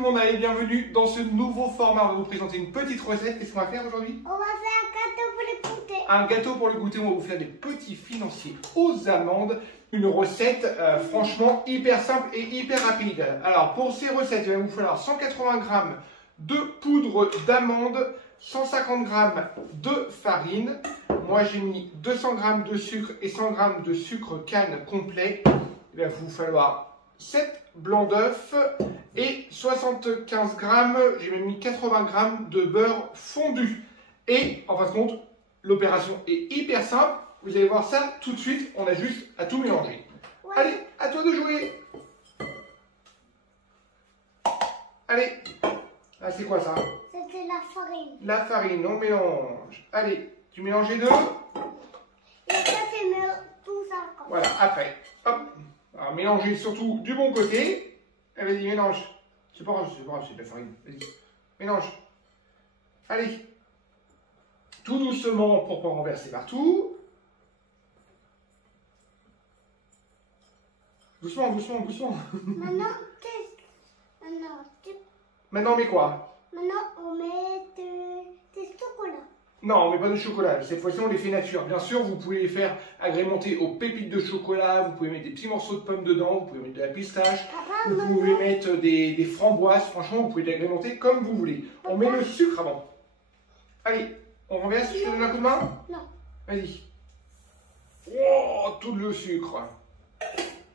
le monde, et bienvenue dans ce nouveau format. On va vous présenter une petite recette. Qu'est-ce qu'on va faire aujourd'hui? On va faire un gâteau pour le goûter. Un gâteau pour le goûter, on va vous faire des petits financiers aux amandes. Une recette franchement hyper simple et hyper rapide. Alors pour ces recettes, il va vous falloir 180 g de poudre d'amande, 150 g de farine. Moi j'ai mis 200 g de sucre et 100 g de sucre canne complet. Il va vous falloir 7 blancs d'œufs et 75 g, j'ai même mis 80 g de beurre fondu. Et en fin de compte, l'opération est hyper simple. Vous allez voir ça tout de suite. On a juste à tout mélanger. Ouais. Allez, à toi de jouer. Allez. Ah, c'est quoi ça? C'était la farine. La farine, on mélange. Allez, tu mélanges les deux. Et ça, c'est tout ça. Voilà, après. Hop. Alors, mélangez surtout du bon côté. Vas-y, mélange. C'est pas grave, c'est de la farine. Vas-y, mélange. Allez. Tout doucement pour pas renverser partout. Doucement, doucement, doucement. Maintenant, Maintenant, on met quoi? Maintenant, on met des chocolats. Non, on met pas de chocolat. Cette fois-ci, on les fait nature. Bien sûr, vous pouvez les faire agrémenter aux pépites de chocolat. Vous pouvez mettre des petits morceaux de pommes dedans. Vous pouvez mettre de la pistache. Papa, vous pouvez mettre des framboises. Franchement, vous pouvez l'agrémenter comme vous voulez. On met le sucre avant. Allez, on renverse. Je te donne un coup de main? Non. Vas-y. Oh, tout le sucre.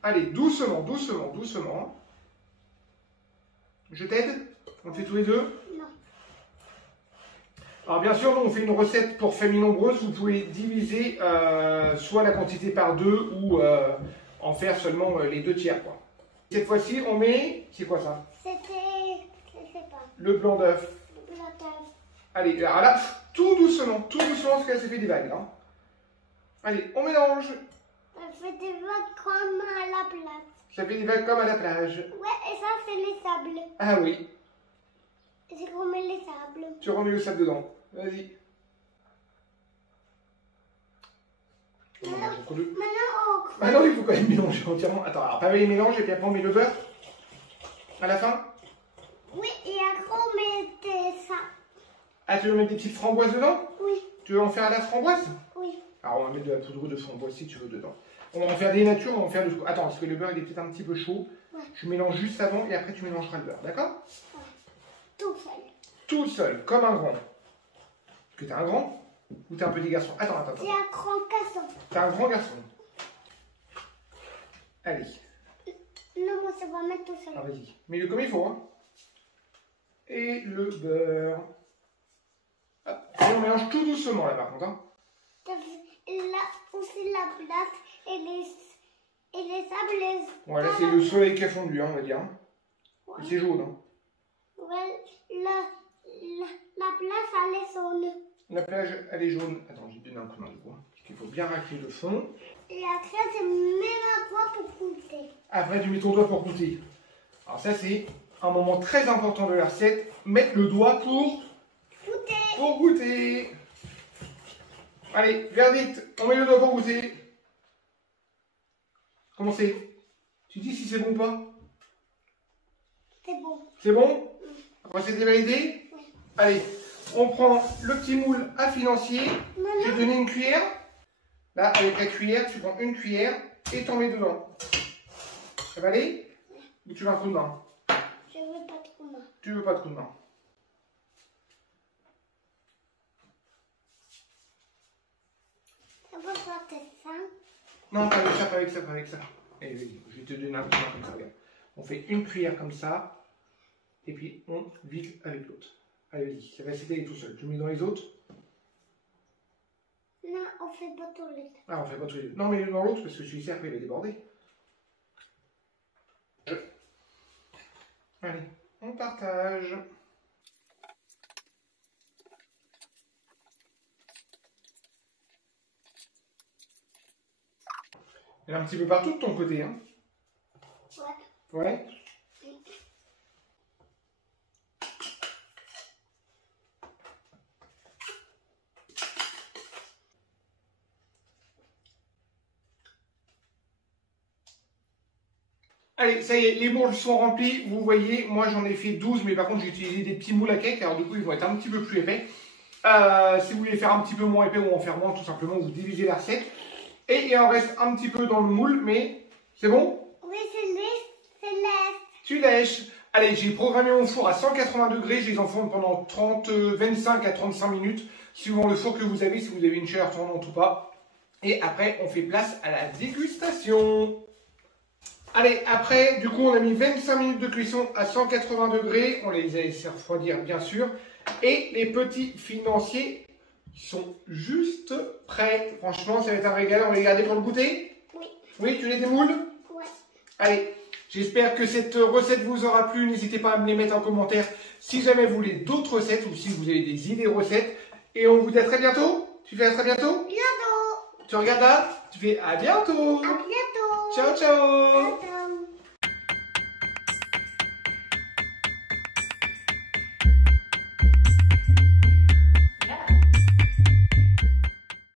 Allez, doucement, doucement, doucement. Je t'aide? On le fait tous les deux? Non. Alors bien sûr, nous on fait une recette pour famille nombreuse. Vous pouvez diviser soit la quantité par deux ou en faire seulement les 2/3. Quoi. Cette fois-ci, on met... C'est quoi ça? C'était... Je sais pas. Le blanc d'œuf. Le blanc d'œuf. Allez, alors là, tout doucement, parce qu'elle s'est fait des vagues. Hein. Allez, on mélange. On fait des vagues comme à la plage. Ça fait des vagues comme à la plage. Ouais, et ça, c'est les sables. Ah oui. C'est comme les sables. Tu remets le sable dedans. Vas-y. Maintenant, il faut quand même mélanger entièrement. Attends, alors pas les mélanges et puis après on met le beurre à la fin. Oui, et après on met ça. Ah, tu veux mettre des petites framboises dedans? Oui. Tu veux en faire à la framboise? Oui. Alors on va mettre de la poudre de framboise si tu veux dedans. On va en faire des natures, on va en faire de... Attends, parce que le beurre il est peut-être un petit peu chaud. Ouais. Tu mélanges juste avant et après tu mélangeras le beurre, d'accord? Ouais. Tout seul. Tout seul, comme un grand. Est-ce que t'es un grand? Ou t'es un petit garçon? Attends. C'est un grand garçon. T'es un grand garçon. Allez. Non, moi ça va mettre tout seul. Ah, vas-y. Mets-le comme il faut, hein. Et le beurre. Hop. Et on mélange tout doucement là par contre, hein. Là aussi la place et les sables. Voilà, c'est le soleil qui a fondu, hein, on va dire. Ouais. C'est jaune, hein. Ouais, la place elle est jaune. La plage, elle est jaune. Attends, j'ai donné un coup de main du coup. Parce qu'il faut bien racler le fond. Et après, c'est même un doigt pour goûter. Après, tu mets ton doigt pour goûter. Alors ça, c'est un moment très important de la recette. Mettre le doigt pour goûter. Pour goûter. Allez, verdict. On met le doigt pour goûter. Comment c'est? Tu dis si c'est bon ou pas? C'est bon. C'est bon? Recette est validée? Oui. Allez, on prend le petit moule à financier. Je vais donner une cuillère. Là, avec la cuillère, tu prends une cuillère et t'en mets dedans. Ça va aller? Ou tu veux un coup de main? Je veux pas de coup de main. Tu veux pas de coup de main? Ça va faire ça? Non, pas avec ça, pas avec ça, pas avec ça. Allez, vas-y, je vais te donner un coup de main comme ça, regarde. On fait une cuillère comme ça, et puis on vide avec l'autre. Allez, vas-y, ça va s'étaler tout seul. Tu mets dans les autres? Non, on fait pas tous les deux. Ah, on fait pas tous les deux. Non, mais dans l'autre, parce que celui-ci, après, il va déborder. Allez, on partage. Elle est un petit peu partout de ton côté, hein? Ouais. Ouais? Allez, ça y est, les moules sont remplis. Vous voyez, moi j'en ai fait 12, mais par contre j'ai utilisé des petits moules à cake, alors du coup ils vont être un petit peu plus épais. Si vous voulez faire un petit peu moins épais ou en faire moins, tout simplement, vous divisez la recette. Et il en reste un petit peu dans le moule, mais c'est bon? Oui, c'est lait. Tu lèches. Allez, j'ai programmé mon four à 180 degrés, je les enfourne pendant 25 à 35 minutes, suivant le four que vous avez, si vous avez une chaleur tournante ou pas. Et après, on fait place à la dégustation. Allez, après, du coup, on a mis 25 minutes de cuisson à 180 degrés. On les a laissés refroidir, bien sûr. Et les petits financiers sont juste prêts. Franchement, ça va être un régal. On va les garder pour le goûter? Oui. Oui, tu les démoules? Ouais. Allez, j'espère que cette recette vous aura plu. N'hésitez pas à me les mettre en commentaire si jamais vous voulez d'autres recettes ou si vous avez des idées recettes. Et on vous dit à très bientôt. Tu fais à très bientôt? Bientôt. Tu regardes là? Tu fais à bientôt. À bientôt. Ciao, ciao. Ciao.